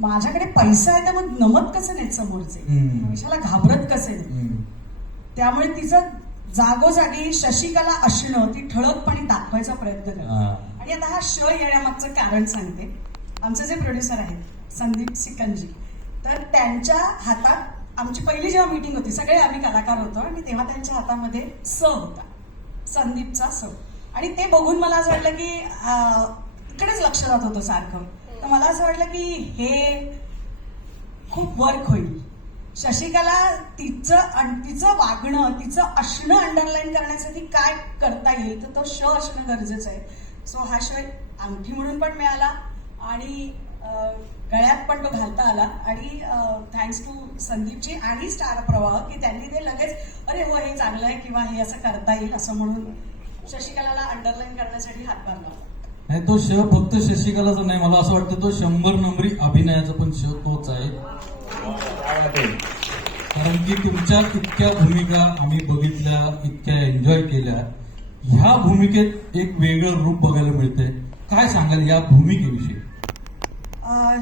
माझ्याकडे पैसा आहे तर मग नमत कसं नाहीत समोरचे. कशाला घाबरत कसे. त्यामुळे तिचं जागोजागी शशिकला असणं ती ठळकपणे दाखवायचा प्रयत्न करते. आणि आता हा श येण्यामागचं कारण सांगते. आमचे जे प्रोड्युसर आहेत संदीप सिकंजी तर त्यांच्या हातात आमची पहिली जेव्हा मीटिंग होती सगळे आम्ही कलाकार होतो आणि तेव्हा त्यांच्या हातामध्ये स होता. संदीपचा स. आणि ते बघून मला असं वाटलं की इकडेच लक्ष जात होतं सारखं. तर मला असं वाटलं की हे खूप वर्क होईल. शशिकला तिचं तिचं वागणं तिचं असणं अंडरलाईन करण्यासाठी काय करता येईल तर तो श असणं गरजेचं आहे. सो हा श अंगठी म्हणून पण मिळाला आणि गळ्यात पण तो घालता आला. आणि थँक्स टू संदीपजी आणि स्टार प्रवाह की त्यांनी ते लगेच अरे हो हे चांगलं आहे किंवा हे असं करता येईल असं म्हणून शशिकलाला अंडरलाईन करण्यासाठी हातभार लावला. नाही तो श फक्त शशिकलाचा नाही मला असं वाटतं तो शंभर नंबरी अभिनयाचा पण श तोच आहे. कारण की तुमच्या इतक्या भूमिका आम्ही बघितल्या इतक्या एन्जॉय केल्या. ह्या भूमिकेत एक वेगळं रूप बघायला मिळतंय. काय सांगाल या भूमिकेविषयी?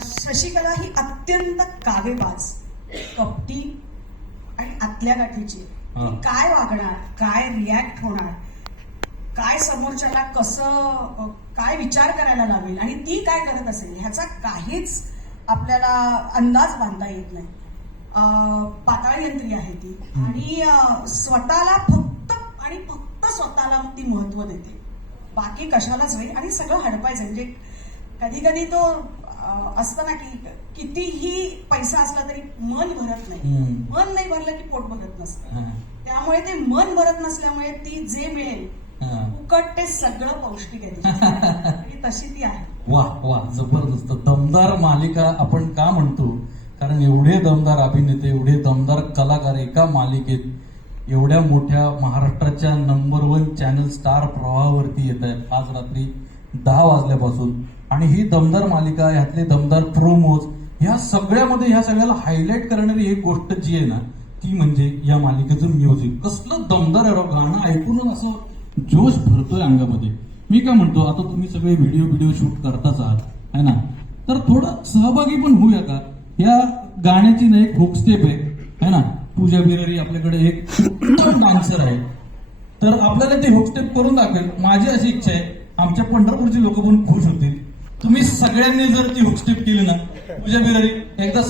शशिकला ही अत्यंत कावेबाज कपटी आणि आतल्या गाठीची. काय वागणार काय रिॲक्ट होणार काय समोरच्याला कसं काय विचार करायला लावेल आणि ती काय करत असेल ह्याचा काहीच आपल्याला अंदाज बांधता येत नाही. अं, पाताळ यंत्री आहे ती. आणि स्वतःला फक्त आणि फक्त स्वतःला ती महत्त्व देते. बाकी कशालाच नाही. आणि सगळं हडपायचं. म्हणजे कधी कधी तो असतं ना की कितीही पैसा असला तरी मन भरत नाही. मन नाही भरलं की पोट भरत नसतं. त्यामुळे ते मन भरत नसल्यामुळे ती जे मिळेल. फुकट ते सगळं पौष्टिक आहे. आणि तशी ती आहे. वा वा जबरदस्त. दमदार मालिका आपण का म्हणतो? कारण एवढे दमदार अभिनेते एवढे दमदार कलाकार एका मालिकेत एवढ्या मोठ्या महाराष्ट्राच्या नंबर वन चॅनल स्टार प्रवाहावरती येत आहेत. आज रात्री दहा वाजल्यापासून. आणि ही दमदार मालिका ह्यातले दमदार प्रोमोज ह्या सगळ्यामध्ये ह्या सगळ्याला हायलाईट करणारी एक गोष्ट जी आहे ना ती म्हणजे या मालिकेचं म्युझिक कसलं दमदार आहे गाणं ऐकून असं जोश भरतोय अंगामध्ये. मी काय म्हणतो आता तुम्ही सगळे व्हिडिओ व्हिडिओ शूट करताच आहात है ना? तर थोडं सहभागी पण होऊया का? या गाण्याची ना एक हुक स्टेप आहे है ना? पूजा बिरारी आपल्याकडे एक डान्सर आहे. तर आपल्याला ते हुक स्टेप करून दाखवेल. माझी अशी इच्छा आहे आमच्या पंढरपूरचे लोक पण खुश होतील. तुम्ही सगळ्यांनी जर ती हुक स्टेप केली ना पूजा बिरारी एकदा